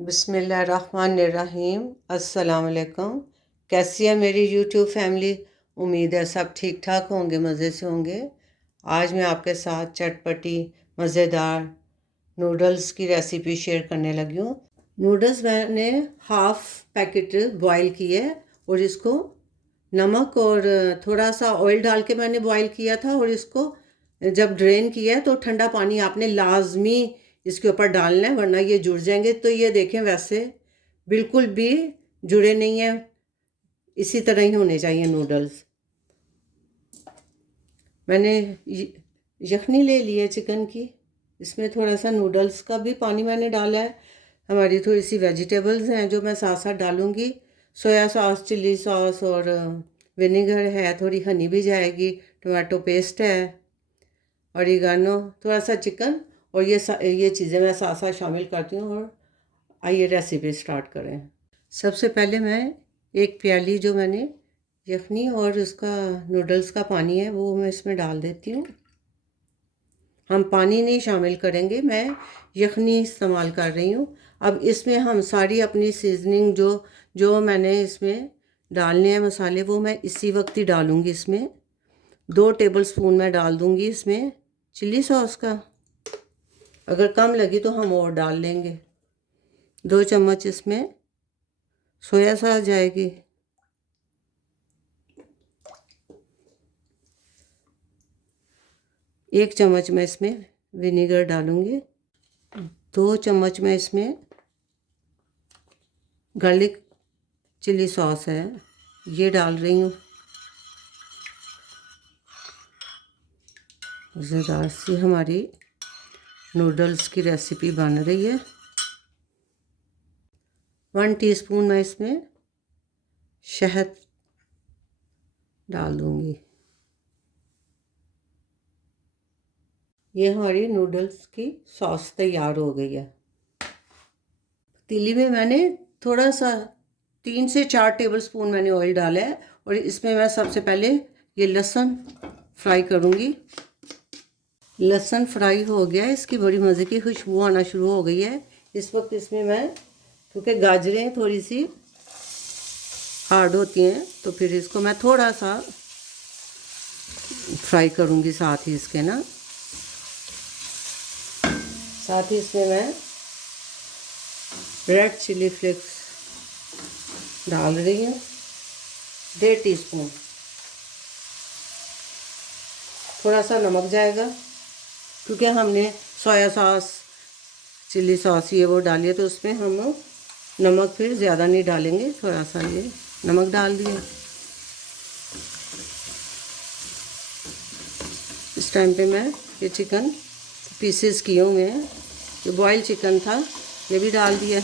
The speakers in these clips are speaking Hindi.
बिस्मिल्लाहिर्रहमानिर्रहीम। अस्सलाम वालेकुम। कैसी है मेरी यूट्यूब फैमिली? उम्मीद है सब ठीक ठाक होंगे, मज़े से होंगे। आज मैं आपके साथ चटपटी मज़ेदार नूडल्स की रेसिपी शेयर करने लगी हूँ। नूडल्स मैंने हाफ़ पैकेट बॉईल किए और इसको नमक और थोड़ा सा ऑयल डाल के मैंने बॉईल किया था। और इसको जब ड्रेन किया है तो ठंडा पानी आपने लाजमी इसके ऊपर डालना है, वरना ये जुड़ जाएंगे। तो ये देखें, वैसे बिल्कुल भी जुड़े नहीं हैं, इसी तरह ही होने चाहिए नूडल्स। मैंने यखनी ले ली है चिकन की, इसमें थोड़ा सा नूडल्स का भी पानी मैंने डाला है। हमारी थोड़ी सी वेजिटेबल्स हैं जो मैं साथ साथ डालूँगी। सोया सॉस, चिल्ली सॉस और विनेगर है, थोड़ी हनी भी जाएगी, टमाटो पेस्ट है, ऑरिगानो, थोड़ा सा चिकन। और ये चीज़ें मैं साथ साथ शामिल करती हूँ। और आइए रेसिपी स्टार्ट करें। सबसे पहले मैं एक प्याली जो मैंने यखनी और उसका नूडल्स का पानी है वो मैं इसमें डाल देती हूँ। हम पानी नहीं शामिल करेंगे, मैं यखनी इस्तेमाल कर रही हूँ। अब इसमें हम सारी अपनी सीजनिंग जो जो मैंने इसमें डालने हैं मसाले, वो मैं इसी वक्त ही डालूँगी। इसमें 2 टेबलस्पून मैं डाल दूँगी इसमें चिल्ली सॉस का। अगर कम लगी तो हम और डाल लेंगे। 2 चम्मच इसमें सोया सॉस जाएगी। 1 चम्मच मैं इसमें विनेगर डालूँगी। 2 चम्मच मैं इसमें गार्लिक चिल्ली सॉस है, ये डाल रही हूँ। मज़ेदार सी हमारी नूडल्स की रेसिपी बन रही है। 1 टीस्पून मैं इसमें शहद डाल दूँगी। ये हमारी नूडल्स की सॉस तैयार हो गई है। पतीली में मैंने थोड़ा सा 3 से 4 टेबलस्पून मैंने ऑयल डाला है। और इसमें मैं सबसे पहले ये लहसुन फ्राई करूँगी। लहसुन फ्राई हो गया है, इसकी बड़ी मज़े की खुशबू आना शुरू हो गई है। इस वक्त इसमें मैं, क्योंकि गाजरें थोड़ी सी हार्ड होती हैं, तो फिर इसको मैं थोड़ा सा फ्राई करूँगी साथ ही इसके ना। साथ ही इसमें मैं रेड चिली फ्लेक्स डाल रही हूँ, 1.5 टीस्पून। थोड़ा सा नमक जाएगा, क्योंकि हमने सोया सॉस, चिल्ली सॉस ये वो डाली है, तो उसमें हम नमक फिर ज़्यादा नहीं डालेंगे। थोड़ा सा ये नमक डाल दिए। इस टाइम पे मैं ये चिकन पीसेस किए हुए हैं, जो बॉयल चिकन था, ये भी डाल दिया।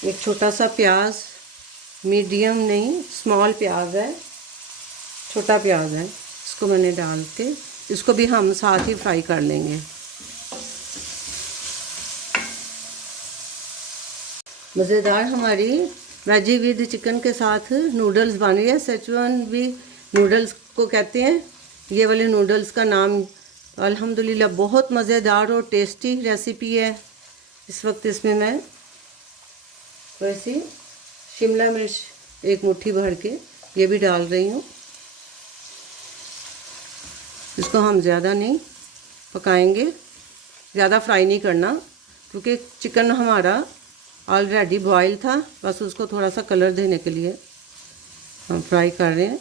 एक छोटा सा प्याज, मीडियम नहीं स्मॉल प्याज है, छोटा प्याज है, इसको मैंने डाल के इसको भी हम साथ ही फ्राई कर लेंगे। मज़ेदार हमारी वेजी विद चिकन के साथ नूडल्स बन रही है। सेचुआन भी नूडल्स को कहते हैं। ये वाले नूडल्स का नाम अल्हम्दुलिल्लाह बहुत मज़ेदार और टेस्टी रेसिपी है। इस वक्त इसमें मैं वैसे शिमला मिर्च 1 मुट्ठी भर के ये भी डाल रही हूँ। इसको हम ज़्यादा नहीं पकाएंगे, ज़्यादा फ्राई नहीं करना, क्योंकि चिकन हमारा ऑलरेडी बॉयल था, बस उसको थोड़ा सा कलर देने के लिए हम फ्राई कर रहे हैं।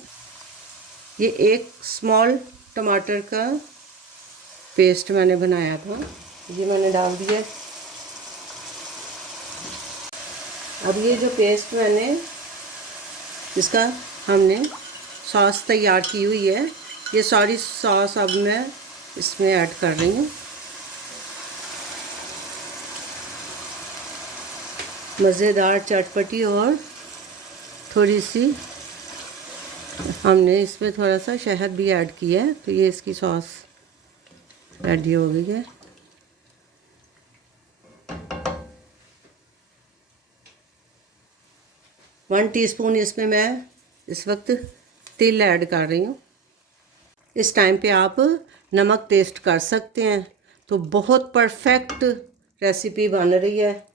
ये 1 स्मॉल टमाटर का पेस्ट मैंने बनाया था, ये मैंने डाल दिया। अब ये जो पेस्ट मैंने, इसका हमने सॉस तैयार की हुई है, ये सारी सॉस अब मैं इसमें ऐड कर रही हूँ। मज़ेदार चटपटी और थोड़ी सी हमने इसमें थोड़ा सा शहद भी ऐड किया है, तो ये इसकी सॉस रेडी हो गई है। 1 टीस्पून इसमें मैं इस वक्त तिल ऐड कर रही हूँ। इस टाइम पे आप नमक टेस्ट कर सकते हैं। तो बहुत परफेक्ट रेसिपी बन रही है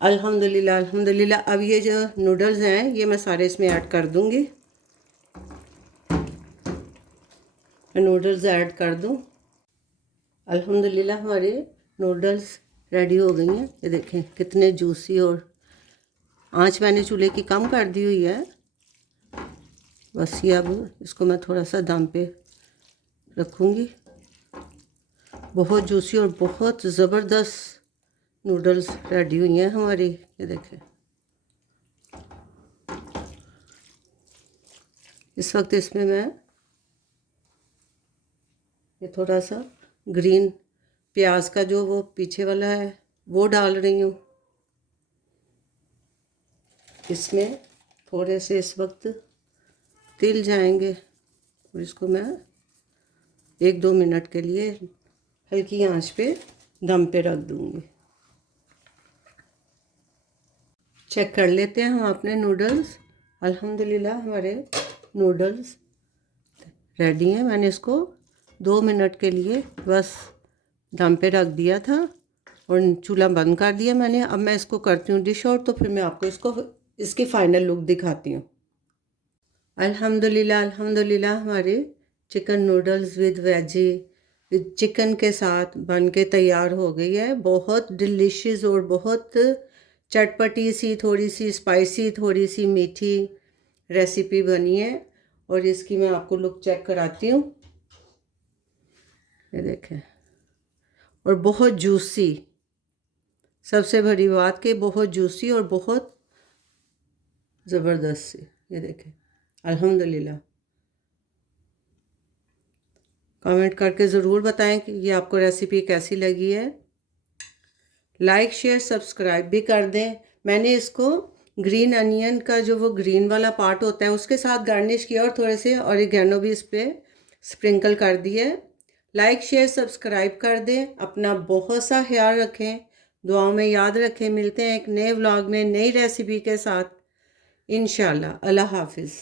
अल्हम्दुलिल्लाह अल्हम्दुलिल्लाह। अब ये जो नूडल्स हैं ये मैं सारे इसमें ऐड कर दूँगी। नूडल्स ऐड कर दूँ। अल्हम्दुलिल्लाह हमारे नूडल्स रेडी हो गई हैं। ये देखें कितने जूसी, और आंच मैंने चूल्हे की कम कर दी हुई है। बस ये अब इसको मैं थोड़ा सा दम पे रखूँगी। बहुत जूसी और बहुत ज़बरदस्त नूडल्स रेडी हुई हैं हमारी। ये देखें इस वक्त इसमें मैं ये थोड़ा सा ग्रीन प्याज का जो वो पीछे वाला है वो डाल रही हूँ। इसमें थोड़े से इस वक्त तिल जाएंगे और इसको मैं 1-2 मिनट के लिए हल्की आंच पे दम पे रख दूँगी। चेक कर लेते हैं हम अपने नूडल्स। अल्हम्दुलिल्लाह हमारे नूडल्स रेडी हैं। मैंने इसको 2 मिनट के लिए बस दम पे रख दिया था और चूल्हा बंद कर दिया मैंने। अब मैं इसको करती हूँ डिश आउट, तो फिर मैं आपको इसकी फ़ाइनल लुक दिखाती हूँ। अल्हम्दुलिल्लाह अल्हम्दुलिल्लाह हमारे chicken noodles with veggie with chicken के साथ बन के तैयार हो गई है। बहुत डिलीशियस और बहुत चटपटी सी, थोड़ी सी स्पाइसी, थोड़ी सी मीठी रेसिपी बनी है। और इसकी मैं आपको लुक चेक कराती हूँ। ये देखें, और बहुत जूसी, सबसे बड़ी बात कि बहुत जूसी और बहुत ज़बरदस्त सी। ये देखें अल्हम्दुलिल्लाह। कमेंट करके ज़रूर बताएं कि ये आपको रेसिपी कैसी लगी है। लाइक शेयर सब्सक्राइब भी कर दें। मैंने इसको ग्रीन अनियन का जो वो ग्रीन वाला पार्ट होता है उसके साथ गार्निश किया और थोड़े से ऑरिगेनो भी इस पर स्प्रिंकल कर दिए। लाइक शेयर सब्सक्राइब कर दें। अपना बहुत सा ख्याल रखें, दुआओं में याद रखें। मिलते हैं एक नए व्लॉग में नई रेसिपी के साथ इंशाल्लाह। अल्लाह हाफिज़।